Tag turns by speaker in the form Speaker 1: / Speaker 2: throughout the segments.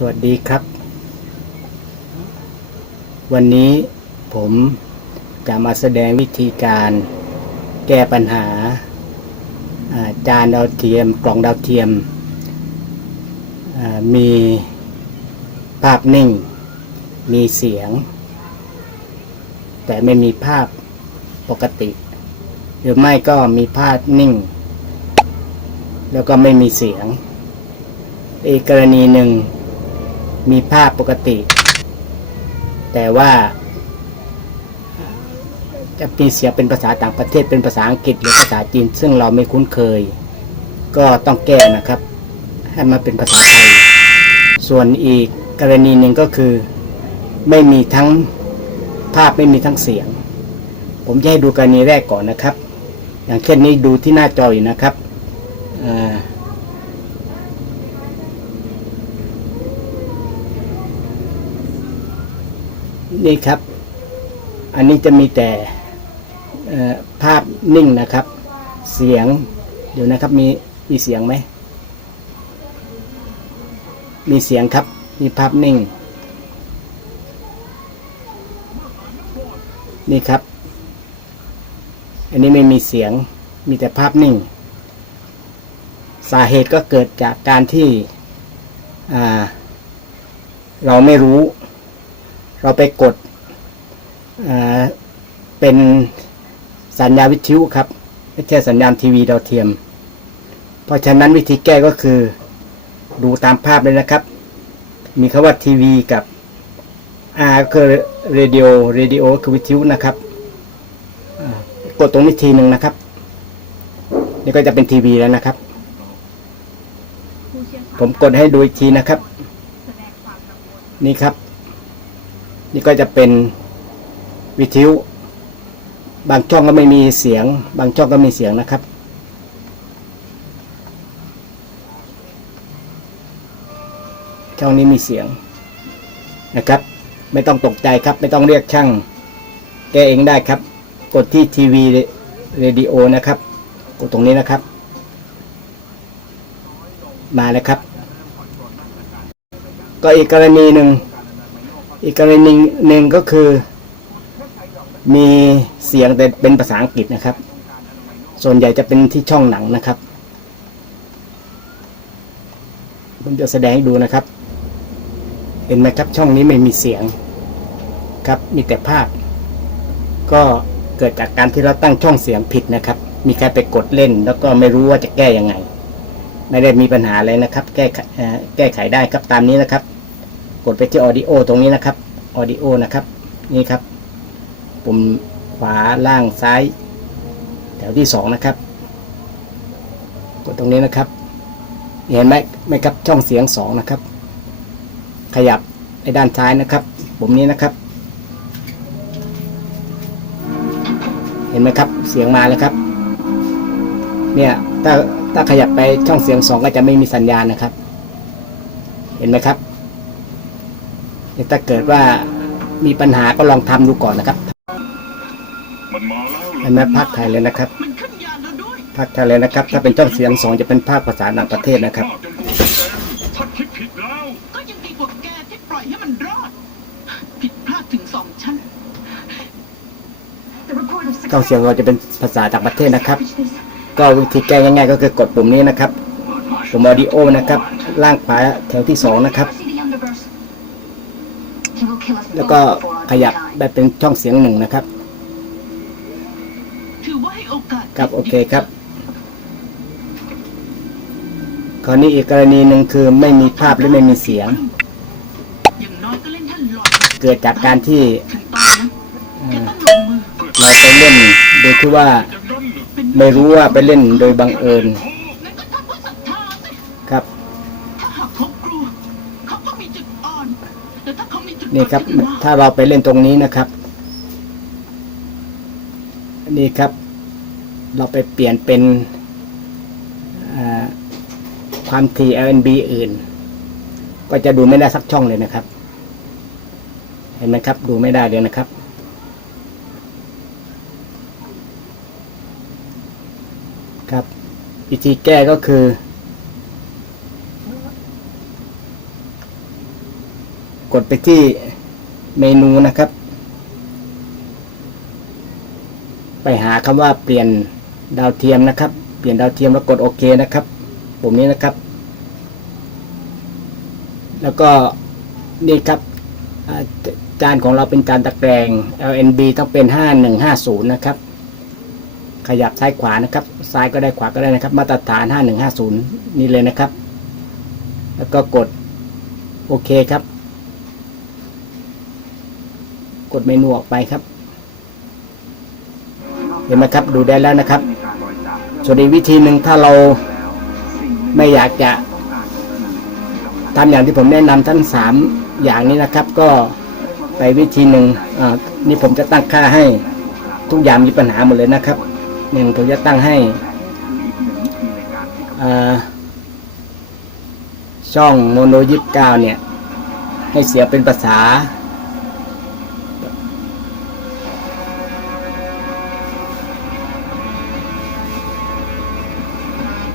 Speaker 1: สวัสดีครับ วันนี้ผมจะมาแสดงวิธีการแก้ปัญหาจานดาวเทียมกล่องดาวเทียม มีภาพนิ่ง มีเสียง แต่ไม่มีภาพปกติ หรือไม่ก็มีภาพนิ่ง แล้วก็ไม่มีเสียง อีกกรณีหนึ่ง มีภาพปกติ แต่ว่าจะมีเสียเป็นภาษาต่างประเทศเป็นภาษาอังกฤษหรือภาษาจีน ซึ่งเราไม่คุ้นเคย ก็ต้องแก้นะครับ ให้มาเป็นภาษาไทย ส่วนอีกกรณีหนึ่งก็คือ ไม่มีทั้งภาพไม่มีทั้งเสียง ผมจะให้ดูกรณีแรกก่อนนะครับ อย่างเช่นนี้ดูที่หน้าจออยู่นะครับอ่า นี่ครับ อันนี้จะมีแต่ภาพนิ่งนะครับ เสียง เดี๋ยวนะครับ มีมีเสียงไหม มีเสียงครับ มีภาพนิ่ง นี่ครับ อันนี้ไม่มีเสียง มีแต่ภาพนิ่ง สาเหตุก็เกิดจากการที่เราไม่รู้ เราไปกดเป็นสัญญาณวิทยุครับไม่ใช่สัญญาณทีวีดาวเทียม เพราะฉะนั้นวิธีแก้ก็คือ ดูตามภาพเลยนะครับ มีคำว่าทีวีกับ R คือเรดิโอเรดิโอคือวิทยุนะครับกดตรงนี้ทีหนึ่งนะครับ นี่ก็จะเป็นทีวีแล้วนะครับ ผมกดให้ดูอีกทีนะครับ นี่ครับ นี่ก็จะเป็นวิทยุบางช่องก็ไม่มีเสียง บางช่องก็มีเสียงนะครับ ช่องนี้มีเสียงนะครับ ไม่ต้องตกใจครับ ไม่ต้องเรียกช่างแก้เองได้ครับ กดที่ทีวีเรดิโอนะครับ กดตรงนี้นะครับ มาแล้วครับ ก็อีกกรณีหนึ่ง อีกกรณีหนึ่งก็คือ มีเสียงแต่เป็นภาษาอังกฤษนะครับ ส่วนใหญ่จะเป็นที่ช่องหนังนะครับ ผมจะแสดงให้ดูนะครับ เห็นไหมครับช่องนี้ไม่มีเสียงครับ มีแต่ภาพ ก็เกิดจากการที่เราตั้งช่องเสียงผิดนะครับ มีใครไปกดเล่น แล้วก็ไม่รู้ว่าจะแก้ยังไง ไม่ได้มีปัญหาอะไรนะครับ แก้ไขเอ่อแก้ไขได้ครับตามนี้นะครับ ดไปที่ audio ตรงนี้นะครับ audio นะครับ นี่ครับ ปุ่มขวาล่างซ้าย แถวที่สองนะครับ กดตรงนี้นะครับ เห็นไหมไหมครับช่องเสียงสองนะครับ ขยับในด้านซ้ายนะครับ ปุ่มนี้นะครับ เห็นไหมครับ เสียงมาแล้วครับ เนี่ยถ้าถ้าขยับไปช่องเสียงสองก็จะไม่มีสัญญาณนะครับ เห็นไหมครับ ถ้าเกิดว่ามีปัญหาก็ลองทำดูก่อนนะครับ
Speaker 2: มันมาแล้ว
Speaker 1: เห็นไหมภาคไทยเลยนะครับ
Speaker 3: มันขึ้นยานแล้วด้วย
Speaker 1: ภาคไทยเลยนะครับ ถ้าเป็นช่องเสียงสองจะเป็นภาคภาษาต่างประเทศนะครับ
Speaker 2: มากจนพูดไม่เป็นฉันคิดผิดแล้ว
Speaker 3: ก็ยังดีกว่าแกที่ปล่อยให้มันรอด ผิดพลาดถึงสองชั้น
Speaker 1: ช่องเสียงเราจะเป็นภาษาต่างประเทศนะครับ ก็วิธีแก้ง่ายๆก็คือกดปุ่มนี้นะครับปุ่ม audio นะครับ ล่างขวาแถวที่สองนะครับ แล้วก็ขยับแบบเป็นช่องเสียงหนึ่งนะครับ
Speaker 3: ถือว่าให้โอกาส
Speaker 1: ครับโอเคครับคราวนี้อีกกรณีหนึ่งคือไม่มีภาพหรือไม่มีเสียง
Speaker 3: อย่างน้อยก็เล่นท่านหลอด
Speaker 1: เกิดจากการที่
Speaker 3: ถึงตอนนั้นแกต้องลงมือ
Speaker 1: เราไปเล่นโดยที่ว่า
Speaker 2: อย่างนั้นเหรอ
Speaker 3: เป็น
Speaker 1: ไม่รู้ว่าไปเล่นโดยบังเอิญ
Speaker 3: นี่
Speaker 1: ครับ
Speaker 3: ถ้าเรา
Speaker 1: ไปเล่นตรงนี้นะครับนี่ครับ เราไปเปลี่ยนเป็นความถี่ LNB อื่น ก็จะดูไม่ได้สักช่องเลยนะครับ เห็นไหมครับ ดูไม่ได้เลยนะครับ ครับ วิธีแก้ก็คือ กดไปที่เมนูนะครับ ไปหาคำว่าเปลี่ยนดาวเทียมนะครับ เปลี่ยนดาวเทียมแล้วกดโอเคนะครับ ปุ่มนี้นะครับ แล้วก็นี่ครับจานของเราเป็นจานตะแกรง LNB ต้องเป็น 5150 นะครับ ขยับซ้ายขวานะครับ ซ้ายก็ได้ขวาก็ได้นะครับ มาตรฐาน 5150 นี่เลยนะครับ แล้วก็กดโอเคครับ กดเมนูออกไปครับ เห็นไหมครับดูได้แล้วนะครับ ส่วนอีกวิธีหนึ่งถ้าเราไม่อยากจะทำอย่างที่ผมแนะนำทั้งสามอย่างนี้นะครับ ก็ไปวิธีหนึ่งนี่ผมจะตั้งค่าให้ทุกอย่างมีปัญหาหมดเลยนะครับหนึ่งผมจะตั้งให้ช่องโมโนยิบเก้าเนี่ย ให้เสียเป็นภาษา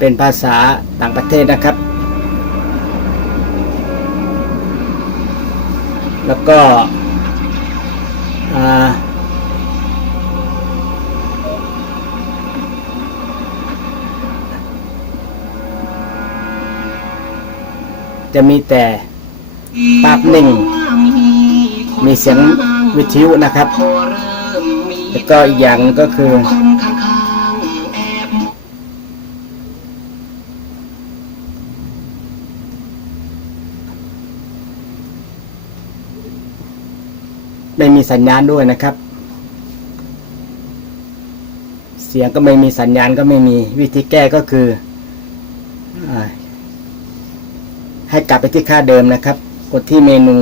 Speaker 1: เป็นภาษาต่างประเทศนะครับ แล้วก็จะมีแต่ภาพนิ่ง มีเสียงวิทยุนะครับ แล้วก็อีกอย่างก็คือ ไม่มีสัญญาณด้วยนะครับ เสียงก็ไม่มีสัญญาณก็ไม่มีวิธีแก้ก็คืออให้กลับไปที่ค่าเดิมนะครับ กดที่เมนู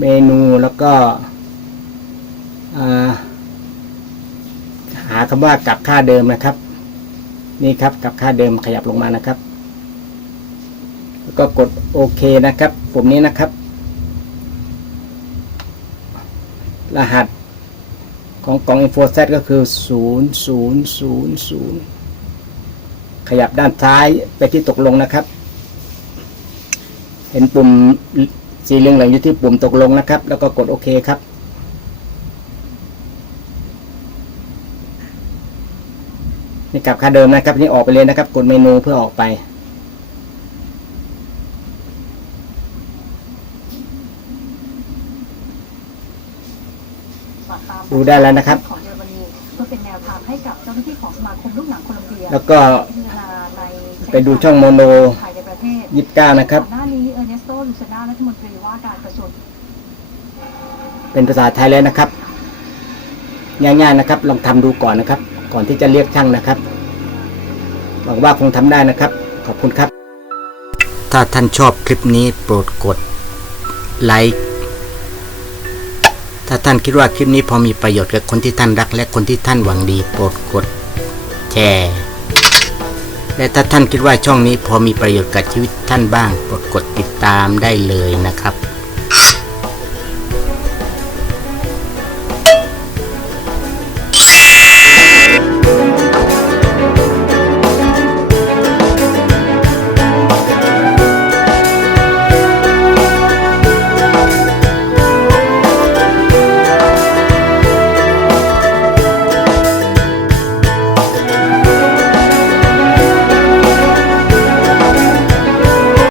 Speaker 1: เมนูแล้วก็หาคำว่ากลับค่าเดิมนะครับ นี่ครับกลับค่าเดิมขยับลงมานะครับ แล้วก็กดโอเคนะครับ ปุ่มนี้นะครับ รหัสของกล่อง Info Z ก็คือ 0000 ขยับด้านซ้ายไปที่ตกลงนะครับ เห็นปุ่มสีเหลืองๆอยู่ที่ปุ่มตกลงนะครับ แล้วก็กดโอเคครับนี่กลับค่าเดิมนะครับ นี่ออกไปเลยนะครับ กดเมนูเพื่อออกไป ดูได้แล้วนะครับ
Speaker 4: ของเยอรมนีเพื่อเป็นแนวทางให้กับเจ้าหน้าที่ของสมาคมลูกหนังโคลัมเบีย
Speaker 1: แล้วก็
Speaker 4: พิจารณาใน
Speaker 1: ไปดูช่องโมโน
Speaker 4: ภายในประเทศ
Speaker 1: ยี่สิบเก้านะครับ
Speaker 4: ก่อนหน้านี้เออร์เนสโตลูชนารัฐมนตรีว่าการกระทรวง
Speaker 1: เป็นภาษาไทยแล้วนะครับ ง่ายๆนะครับ ลองทำดูก่อนนะครับ ก่อนที่จะเรียกช่างนะครับหวังว่าคงทำได้นะครับ ขอบคุณครับ ถ้าท่านชอบคลิปนี้โปรดกดไลค์ ถ้าท่านคิดว่าคลิปนี้พอมีประโยชน์กับคนที่ท่านรัก และคนที่ท่านหวังดีโปรดกดแชร์และถ้าท่านคิดว่าช่องนี้พอมีประโยชน์กับชีวิตท่านบ้างโปรดกดติดตามได้เลยนะครับ